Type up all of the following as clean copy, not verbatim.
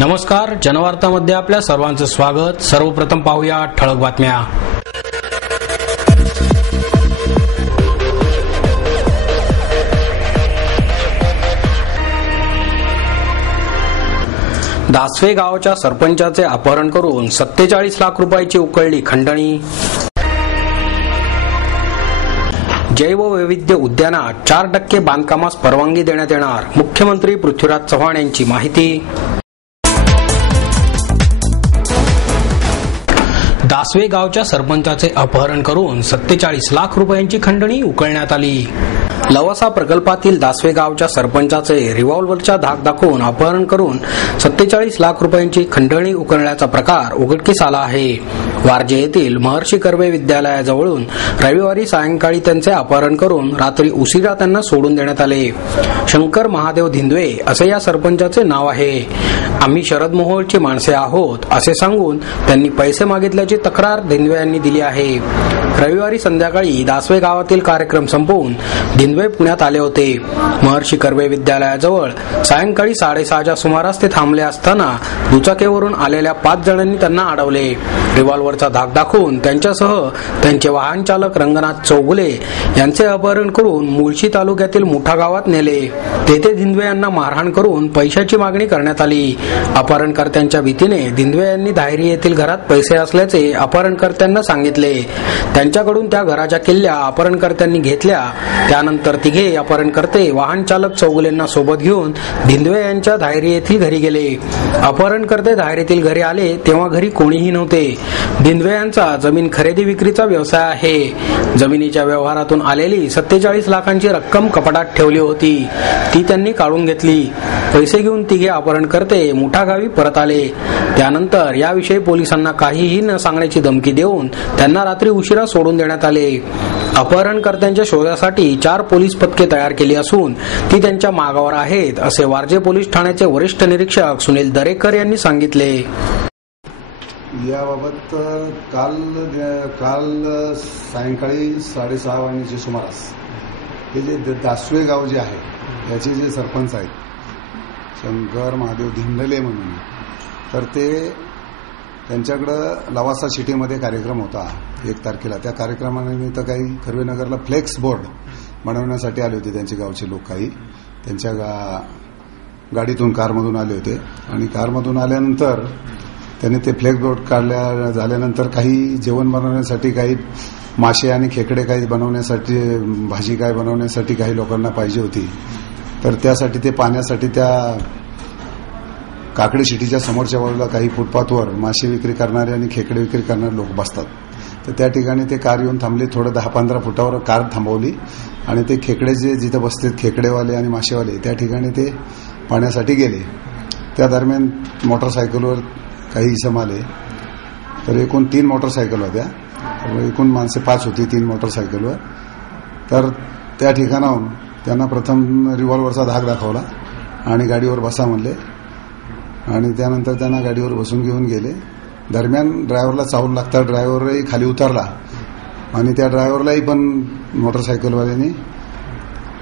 नमस्कार, जनवार्तामध्ये आपल्या सर्वांचं स्वागत। सर्वप्रथम पाहूया ठळक बातम्या। दासवे गावाच्या सरपंचाचे अपहरण करून 47 लाख रुपयाची उकळली खंडणी। जैववैविध्य उद्यानात 4% बांधकामास परवानगी देण्यात येणार, मुख्यमंत्री पृथ्वीराज चव्हाण यांची माहिती। दासवे गावच्या सरपंचाचे अपहरण करून 47 लाख रुपयांची खंडणी उकळण्यात आली। लवासा प्रकल्पातील दासवे गावच्या सरपंचाचे रिव्हॉल्व्हरचा धाक दाखवून अपहरण करून 47 लाख रुपयांची खंडणी उकळण्याचा प्रकार उघडकीस आला आहे। वारजे येथील महर्षी कर्वे विद्यालयाजवळून रविवारी सायंकाळी त्यांचे अपहरण करून रात्री उशिरा त्यांना सोडून देण्यात आले। शंकर महादेव धिंदवे असे या सरपंचाचे नाव आहे। आम्ही शरद मोहोळची माणसे आहोत असे सांगून त्यांनी पैसे मागितल्याची तक्रार धिंदवे यांनी दिली आहे। रविवारी संध्याकाळी दासवे गावातील कार्यक्रम संपवून धिंदवे पुण्यात आले होते। महर्षी कर्वे विद्यालयाजवळ सायंकाळी 6:30च्या सुमारास ते थांबले असताना दुचाकीवरून आलेल्या 5 जणांनी त्यांना अडवले। रिव्हॉल्व्हरचा धाक दाखवून त्यांच्यासह त्यांचे वाहन चालक रंगनाथ चौगुले यांचे अपहरण करून मुळशी तालुक्यातील मुठा गावात नेले। तेथे धिंदवे यांना मारहाण करून पैशाची मागणी करण्यात आली। अपहरणकर्त्यांच्या भीतीने धिंदवे यांनी धायरी येथील घरात पैसे असल्याचे अपहरणकर्त्यांना सांगितले। त्यांच्याकडून त्या घराच्या किल्ल्या अपहरणकर्त्यांनी घेतल्या। त्यानंतर तिघे अपहरणकर्ते वाहन चालक चौगुलेंना सोबत घेऊन धिंदवे यांच्या धायरी येथील घरी गेले। अपहरणकर्ते धायरीतील घरी आले तेव्हा घरी कोणीही नव्हते। धिंदवे यांचा जमीन खरेदी विक्रीचा व्यवसाय आहे। जमिनीच्या व्यवहारातून आलेली 47 लाखांची रक्कम कपाटात ठेवली होती, ती त्यांनी काढून घेतली। पैसे घेऊन तिघे अपहरणकर्ते मुठा गावी परत आले। त्यानंतर याविषयी पोलिसांना काहीही न सांगण्याची धमकी देऊन त्यांना रात्री उशिरा सोडून देण्यात आले। अपहरणकर्त्यांच्या शोधासाठी 4 पोलीस पथके तयार केली असून ती त्यांच्या मागावर आहेत असे वारजे पोलीस ठाण्याचे वरिष्ठ निरीक्षक सुनील दरेकर यांनी सांगितले। याबाबत काल सायंकाळी 6:30 वाजण्याच्या सुमारास हे जे दासवे गाव जे आहे याचे जे सरपंच आहेत शंकर महादेव धिंडले म्हणून, तर ते त्यांच्याकडं लवासा सिटीमध्ये कार्यक्रम होता 1 तारखेला। त्या कार्यक्रमानिमित्त काही कर्वेनगरला फ्लेक्स बोर्ड बनवण्यासाठी आले होते त्यांचे गावचे लोक। काही त्यांच्या गाडीतून कारमधून आले होते आणि कारमधून आल्यानंतर त्यांनी ते फ्लेक्स बोर्ड झाल्यानंतर काही जेवण बनवण्यासाठी, काही मासे आणि खेकडे काही बनवण्यासाठी, भाजी काय बनवण्यासाठी काही लोकांना पाहिजे होती। तर त्यासाठी ते पाण्यासाठी त्या काकडी सिटीच्या समोरच्या बाजूला काही फुटपाथवर मासे विक्री करणारे आणि खेकडे विक्री करणारे लोक बसतात। तर त्या ठिकाणी ते कार येऊन थांबले। थोडं 10-15 फुटावर कार थांबवली आणि ते खेकडे जे जिथं बसतात खेकडेवाले आणि मासेवाले त्या ठिकाणी ते पाण्यासाठी गेले। त्या दरम्यान मोटरसायकलवर काही इसम आले। तर एकूण 3 मोटरसायकल होत्या, एकूण माणसे 5 होती 3 मोटरसायकलवर। तर त्या ठिकाणाहून त्यांना प्रथम रिव्हॉल्व्हरचा धाक दाखवला आणि गाडीवर बसा म्हणले आणि त्यानंतर त्यांना गाडीवर बसून घेऊन गेले। दरम्यान ड्रायव्हरला चावल लागता ड्रायव्हरही खाली उतरला आणि त्या ड्रायव्हरलाही पण मोटरसायकलवाल्यांनी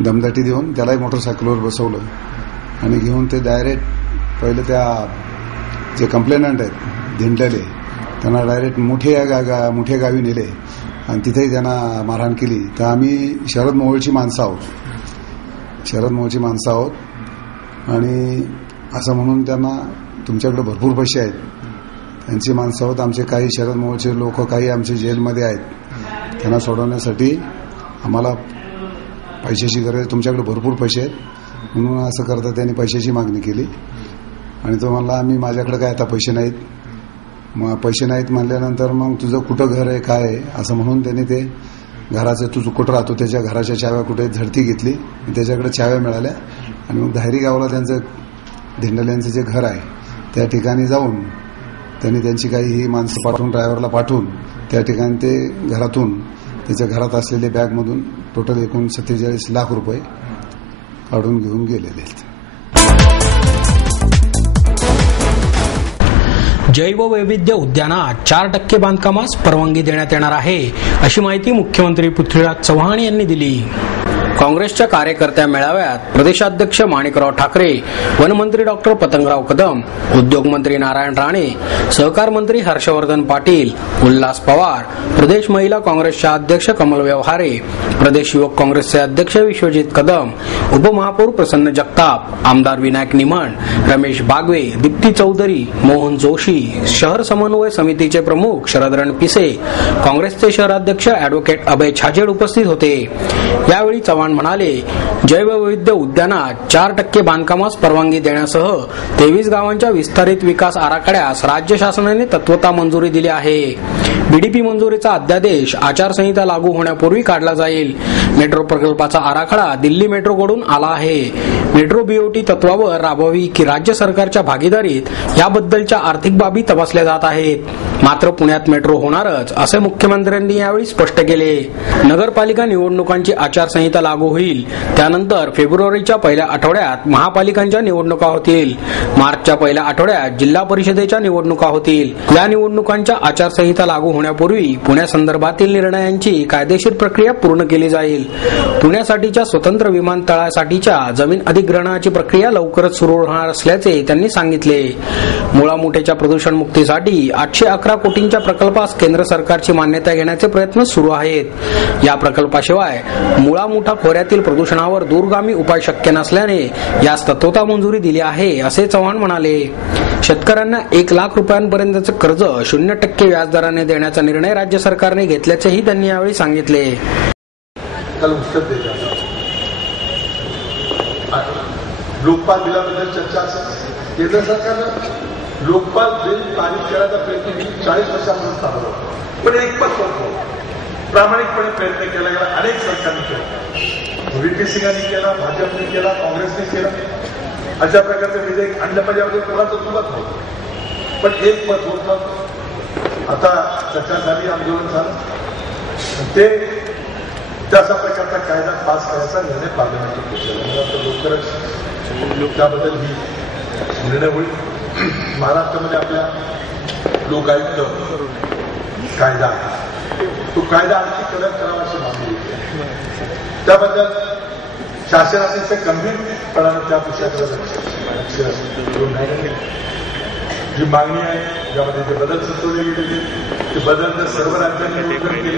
दमदाटी देऊन त्यालाही मोटरसायकलवर बसवलं आणि घेऊन ते डायरेक्ट पहिले त्या जे कंप्लेनंट आहेत धिंडले त्यांना डायरेक्ट मुठे गावी नेले आणि तिथेही त्यांना मारहाण केली। तर आम्ही शरद मोहोळची माणसं आहोत आणि असं म्हणून त्यांना तुमच्याकडे भरपूर पैसे आहेत, त्यांची माणसं आहोत, आमचे काही शरद मोहोळचे लोक काही आमचे जेलमध्ये आहेत, त्यांना सोडवण्यासाठी आम्हाला पैशाची गरज आहे, तुमच्याकडे भरपूर पैसे आहेत म्हणून असं करता त्यांनी पैशाची मागणी केली। आणि तो म्हणला आम्ही माझ्याकडे काय आता पैसे नाहीत। मग पैसे नाहीत म्हणल्यानंतर मग तुझं कुठं घर आहे काय आहे असं म्हणून त्यांनी ते घराचं तू कुठं राहतो त्याच्या घराच्या चाव्या कुठे झडती घेतली, त्याच्याकडे चाव्या मिळाल्या आणि मग धायरी गावाला त्यांचं धिंडल्यांचं जे घर आहे त्या ठिकाणी जाऊन त्यांनी त्यांची काही ही माणसं पाठवून ड्रायव्हरला पाठवून त्या ठिकाणी ते घरातून त्याच्या घरात असलेले बॅगमधून टोटल एकूण 47 लाख रुपये काढून घेऊन गेलेले आहेत। जैववैविध्य उद्यानात 4% बांधकामास परवानगी देण्यात येणार आहे अशी माहिती मुख्यमंत्री पृथ्वीराज चव्हाण यांनी दिली। काँग्रेसच्या कार्यकर्त्या मेळाव्यात प्रदेशाध्यक्ष माणिकराव ठाकरे, वनमंत्री डॉक्टर पतंगराव कदम, उद्योगमंत्री नारायण राणे, सहकार मंत्री हर्षवर्धन पाटील, उल्हास पवार, प्रदेश महिला काँग्रेसच्या अध्यक्ष कमल व्यवहारे, प्रदेश युवक काँग्रेसचे अध्यक्ष विश्वजित कदम, उपमहापौर प्रसन्न जगताप, आमदार विनायक निमण, रमेश बागवे, दीप्ती चौधरी, मोहन जोशी, शहर समन्वय समितीचे प्रमुख शरद रणपिसे, काँग्रेसचे शहराध्यक्ष अॅडव्होकेट अभय छाजेड उपस्थित होते. यावेळी चव्हाण म्हणाले, जैववैविध्य उद्यानात 4% बांधकामास परवानगी देण्यासह 23 गावांच्या विस्तारित विकास आराखड्यास राज्य शासनाने तत्वता मंजुरी दिली आहे. बीडीपी मंजुरीचा अध्यादेश आचारसंहिता लागू होण्यापूर्वी काढला जाईल. मेट्रो प्रकल्पाचा आराखडा दिल्ली मेट्रोकडून आला आहे. मेट्रो बीओटी तत्वावर राबवावी की राज्य सरकारच्या भागीदारीत याबद्दलच्या आर्थिक बाबी तपासल्या जात आहेत. मात्र पुण्यात मेट्रो होणारच असे मुख्यमंत्र्यांनी यावेळी स्पष्ट केले. नगरपालिका निवडणुकांची आचारसंहिता लागू होईल. त्यानंतर फेब्रुवारीच्या पहिल्या आठवड्यात महापालिकांच्या निवडणुका होतील. मार्चच्या पहिल्या आठवड्यात जिल्हा परिषदेच्या निवडणुका होतील. या निवडणुकांच्या आचारसंहिता लागू होण्यापूर्वी पुण्यासंदर्भातील निर्णयांची कायदेशीर प्रक्रिया पूर्ण केली जाईल. पुण्यासाठीच्या स्वतंत्र विमानतळासाठीच्या जमीन अधिग्रहणाची प्रक्रिया लवकरच सुरू होणार असल्याचे त्यांनी सांगितले. मुळामुठेच्या प्रदूषण मुक्तीसाठी 811 कोटींच्या प्रकल्पास केंद्र सरकारची मान्यता घेण्याचे प्रयत्न सुरू आहेत. या प्रकल्पाशिवाय मुळामुठा खोऱ्यातील प्रदूषणावर दूरगामी उपाय शक्य नसल्याने यास तत्वता मंजुरी दिली आहे, असे चव्हाण म्हणाले. शेतकऱ्यांना 1 लाख रुपयांपर्यंतचे कर्ज 0% व्याजदराने देण्याचा निर्णय राज्य सरकारने घेतल्याचेही त्यांनी यावेळी सांगितले. लोकपाल बिलाबद्दल चर्चा असेल. केंद्र सरकारनं लोकपाल बिल पारित करायचा प्रयत्न 40 वर्षांपासून चालू होता, पण एक पण प्रामाणिकपणे प्रयत्न केला गेला. अनेक सरकारने केला. व्हीपी सिंगांनी केला, भाजपने केला, काँग्रेसने केला. अशा प्रकारचे विधेयक आणलं पाहिजे कोणाचं चुकत नव्हतं, पण एक पद होत नव्हतं. आता चर्चा झाली, आंदोलन झालं, ते तशा प्रकारचा कायदा पास करायचा निर्णय पार्लमेंटने घेतलेला. लवकरच त्याबद्दल ही निर्णय होईल. महाराष्ट्रामध्ये आपल्या लोकायुक्त कायदा आहे, तो कायदा आणखी कडक करावा अशी मागणी होती. त्याबद्दल शासनाचे गंभीरपणाने त्या विषयाकडे जी मागणी आहे, ज्यामध्ये जे बदल सुचवले गेले ते बदल सर्व राज्यांनी केले,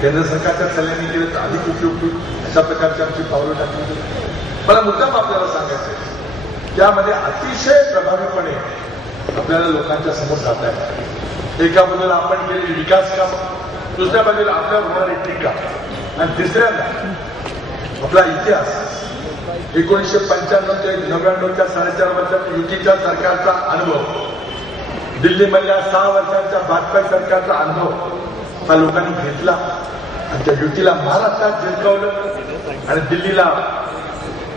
केंद्र सरकारच्या सल्ल्याने केले तर अधिक उपयुक्त अशा प्रकारची आमची पावलं टाकली. मला मुद्दाम आपल्याला सांगायचं आहे, त्यामध्ये अतिशय प्रभावीपणे आपल्याला लोकांच्या समोर जात आहे. एका बाजूला आपण केलेली विकास काम, दुसऱ्या बाजूला आपल्यावर होणारी टीका, आणि तिसऱ्यांदा आपला इतिहास 1995 ते 99च्या 4.5 वर्षाच्या युतीच्या सरकारचा अनुभव, दिल्लीमधल्या 6 वर्षांच्या भाजपा सरकारचा अनुभव हा लोकांनी घेतला आणि त्या युतीला महाराष्ट्रात जिंकवलं आणि दिल्लीला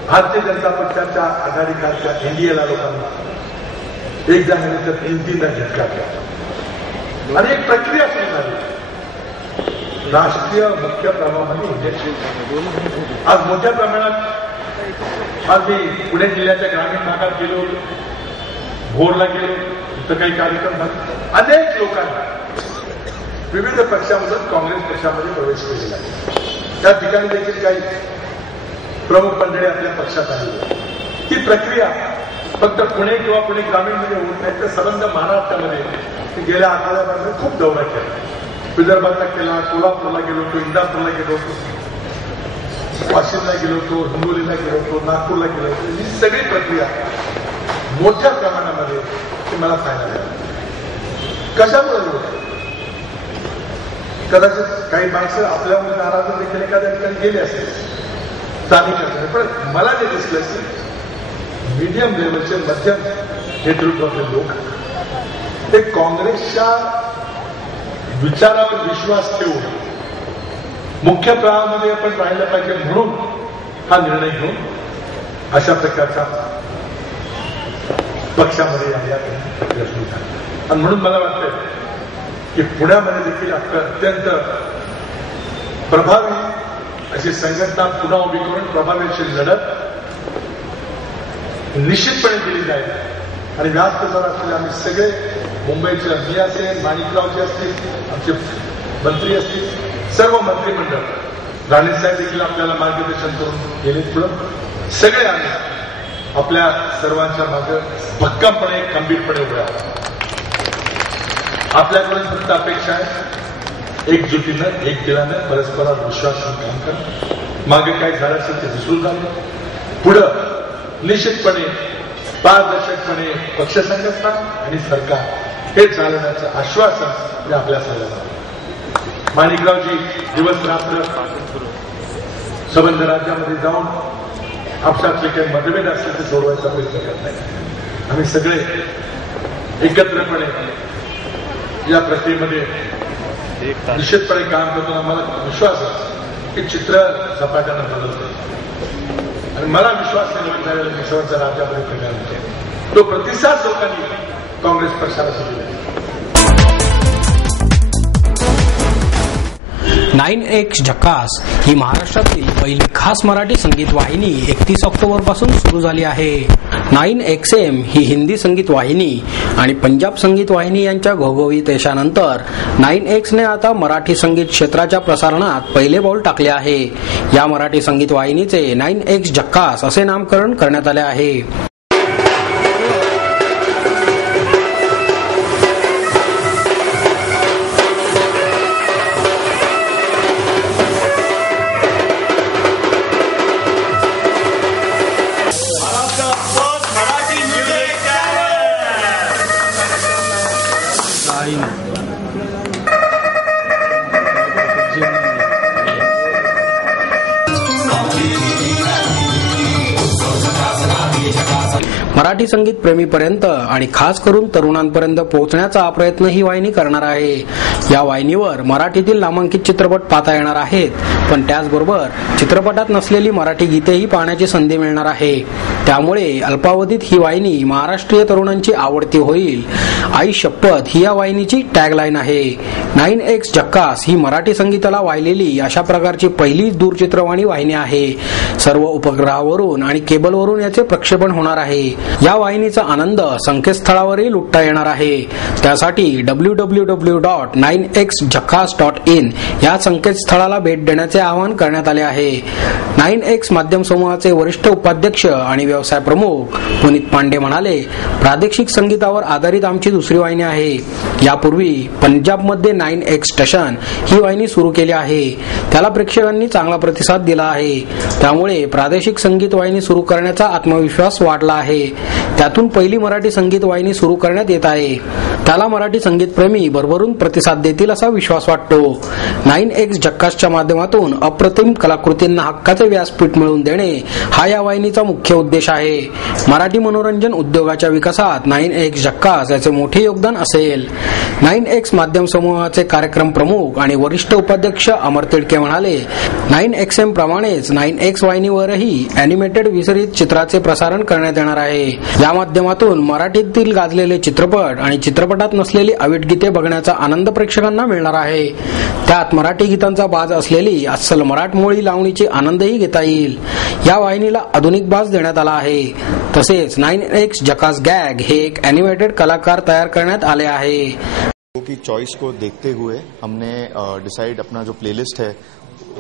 भारतीय जनता पक्षाच्या आघाडीखालच्या एनडीएला लोकांना एकदा नव्हे तर 3-3दा झटका दिला आणि एक प्रक्रिया सुरू झाली. राष्ट्रीय मुख्य प्रवाहामध्ये आज मोठ्या प्रमाणात आज मी पुणे जिल्ह्याच्या ग्रामीण भागात गेलो, भोरला गेलो, तिथं काही कार्यक्रम झाले. अनेक लोकांना विविध पक्षामधून काँग्रेस पक्षामध्ये प्रवेश केलेला आहे. त्या ठिकाणी देखील काही प्रमुख मंडळी आपल्या पक्षात आली. ती प्रक्रिया फक्त पुणे किंवा पुणे ग्रामीणमध्ये होत नाही, तर संबंध महाराष्ट्रामध्ये गेल्या आठवड्यापासून खूप दौरा केला. विदर्भातला केला, कोल्हापूरला गेलो होतो, इंदापूरला गेलो होतो, वाशिमला गेलो होतो, हिंगोलीला गेलो होतो, नागपूरला गेलो होतो. ही सगळी प्रक्रिया मोठ्या प्रमाणामध्ये मला फायदा झाला. कशामुळे होतं? कदाचित काही माणसं आपल्यावर नाराज देखील एखाद्या ठिकाणी गेले असेल स्थानिक, पण मला जे दिसलं की मीडियम लेवलचे मध्यम नेतृत्वाचे लोक ते काँग्रेसच्या विचारावर विश्वास ठेवून मुख्य प्रवाहामध्ये आपण राहिलं पाहिजे म्हणून हा निर्णय घेऊन अशा प्रकारचा पक्षामध्ये या प्रक्रिया सुरू झाली. आणि म्हणून मला वाटतं की पुण्यामध्ये देखील आपलं अत्यंत प्रभावी अशी संघटना पुन्हा उभी करून प्रभावी अशी लढत निश्चितपणे दिली जाईल. आणि व्यासपीठावर असलेले आम्ही सगळे मुंबईचे मी असेल, माणिकरावचे असतील, आमचे मंत्री असतील, सर्व मंत्रिमंडळ राणे साहेब देखील आपल्याला मार्गदर्शन करून गेले. पुढं सगळे आम्ही आपल्या सर्वांच्या मागे भक्कमपणे खंबीरपणे उभे आहोत. आपल्याकडून फक्त अपेक्षा आहे एकजुटीनं एक दिलानं परस्परावर विश्वास काम करणं. मागे काय झालं असेल ते विसरून जाणं. पुढं निश्चितपणे पारदर्शकपणे पक्ष संघटना आणि सरकार हे चालवण्याचं आश्वासन हे आपल्या सर्वांना. माणिकरावजी दिवस रात्र संबंध राज्यामध्ये जाऊन आपसातले काही मतभेद असतील ते सोडवायचा प्रयत्न करत नाही. आम्ही सगळे एकत्रपणे या प्रक्रियेमध्ये निश्चितपणे काम करतो. आम्हाला विश्वास आहे की चित्र झपाट्यानं बदलतं आणि मला विश्वास निर्माण झालेला देशाच्या राज्यामध्ये प्रकार तो प्रतिसाद लोकांनी काँग्रेस पक्षाला दिला. 9X झकास ही महाराष्ट्रातील पहिली खास मराठी संगीत वाहिनी 31 ऑक्टोबर पासून सुरू झाली आहे. 9XM ही हिंदी संगीत वाहिनी आणि पंजाब संगीत वाहिनी यांच्या घोघोवीत यशानंतर 9X ने आता मराठी संगीत क्षेत्राच्या प्रसारणात पहिले पाऊल टाकले आहे. या मराठी संगीत वाहिनीचे 9X झकास असे नामकरण करण्यात आले आहे. मराठी संगीत प्रेमीपर्यंत आणि खास करून तरुणांपर्यंत पोहोचण्याचा प्रयत्न ही वाहिनी करणार आहे. या वाहिनीवर मराठीतील नामांकित चित्रपट पाहता येणार आहेत, पण त्याचबरोबर चित्रपटात नसलेली मराठी गीतेही पाहण्याची संधी मिळणार आहे. त्यामुळे अल्पावधीत ही वाहिनी महाराष्ट्रीय तरुणांची आवडती होईल. आई शपथ ही या वाहिनीची टॅगलाईन आहे. 9X झकास ही मराठी संगीताला वाहिलेली अशा प्रकारची पहिली दूरचित्रवाणी वाहिनी आहे. सर्व उपग्रहावरून आणि केबलवरून याचे प्रक्षेपण होणार आहे. या वाहिनीचा आनंद संकेतस्थळावरही लुटता येणार आहे. त्यासाठी www.9xjakaas.in या संकेतस्थळाला भेट देण्याचे आवाहन करण्यात आले आहे. 9X माध्यम समूहाचे वरिष्ठ उपाध्यक्ष आणि व्यवसाय प्रमुख पुनीत पांडे म्हणाले, प्रादेशिक संगीतावर आधारित आमची दुसरी वाहिनी आहे. यापूर्वी पंजाबमध्ये 9X स्टेशन ही वाहिनी सुरू केली आहे. त्याला प्रेक्षकांनी चांगला प्रतिसाद दिला आहे. त्यामुळे प्रादेशिक संगीत वाहिनी सुरू करण्याचा आत्मविश्वास वाढला आहे. त्यातून पहिली मराठी संगीत वाहिनी सुरू करण्यात येत आहे. त्याला मराठी संगीत प्रेमी भरभरून प्रतिसाद देतील असा विश्वास वाटतो. 9X झकासच्या माध्यमातून अप्रतिम कलाकृतींना हक्काचे व्यासपीठ मिळवून देणे हा या वाहिनीचा मुख्य उद्देश आहे. मराठी मनोरंजन उद्योगाच्या विकासात 9X झकास याचे मोठे योगदान असेल. 9X माध्यम समूहाचे कार्यक्रम प्रमुख आणि वरिष्ठ उपाध्यक्ष अमर तिडके म्हणाले, 9XM प्रमाणेच 9X वाहिनीवरही अॅनिमेटेड विसरित चित्राचे प्रसारण करण्यात येणार आहे. या माध्यमातून मराठीतील गाजलेले चित्रपट आणि चित्रपटात नसलेली अवीट गीते बघण्याचा आनंद प्रेक्षकांना मिळणार आहे. त्यात मराठी गीतांचा बाज असलेली अस्सल मराठमोळी लावणीची आनंदही घेता येईल. या वाहिनीला आधुनिक बाज देण्यात आला आहे. तसेच 9X झकास गॅग हे एक अॅनिमेटेड कलाकार तयार करण्यात आले आहे. की चॉइस को देखते हुए हमने डिसाइड अपना जो प्लेलिस्ट है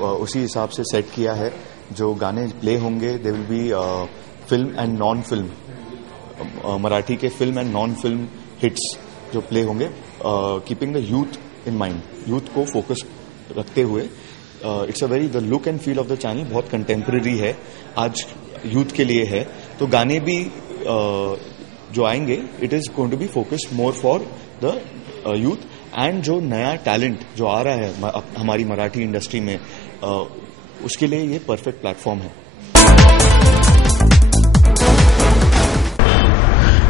उसी हिसाब से सेट किया है. जो गाने प्ले होंगे they will be film end non film, Marathi K film end non film hits जो प्ले होंगे, keeping the youth in mind, youth को फोकस रखते हुए. It's a very the look end feel of the channel बहुत contemporary है, आज youth के लिए है. तो गाने भी जो आएंगे it is going to be focused more for the youth. And जो नया टैलेंट जो आ रहा है हमारी मराठी इंडस्ट्री में, उसके लिए ये परफेक्ट प्लेटफॉर्म है.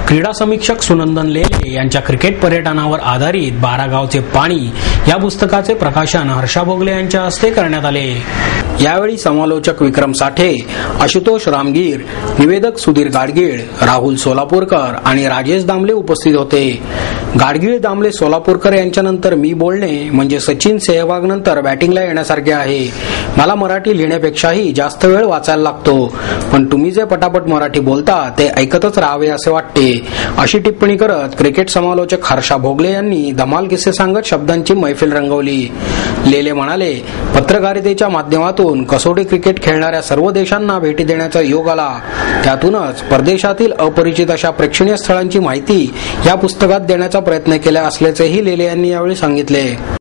क्रीडा समीक्षक सुनंदन लेले यांच्या क्रिकेट पर्यटनावर आधारित 12 गावचे पाणी या पुस्तकाचे प्रकाशन हर्षा भोगले यांच्या हस्ते करण्यात आले. यावेळी समालोचक विक्रम साठे, आशुतोष रामगीर, निवेदक सुधीर गाडगीळ, राहुल सोलापूरकर आणि राजेश दामले उपस्थित होते. गाडगीळ, दामले, सोलापूरकर यांच्यानंतर मी बोलणे म्हणजे सचिन सेहवाग नंतर बॅटिंगला येण्यासारखे आहे. मला मराठी लिहिण्यापेक्षाही जास्त वेळ वाचायला लागतो, पण तुम्ही जे पटापट मराठी बोलता ते ऐकतच राहावे असे वाटते, अशी टिप्पणी करत क्रिकेट समालोचक हर्षा भोगले यांनी धमाल किस्से सांगत शब्दांची मैफिल रंगवली. लेले म्हणाले, पत्रकारितेच्या माध्यमातून माध्यमातून कसोटी क्रिकेट खेळणाऱ्या सर्व देशांना भेटी देण्याचा योग आला. त्यातूनच परदेशातील अपरिचित अशा प्रेक्षणीय स्थळांची माहिती या पुस्तकात देण्याचा प्रयत्न केला असल्याचेही लेले यांनी यावेळी सांगितले.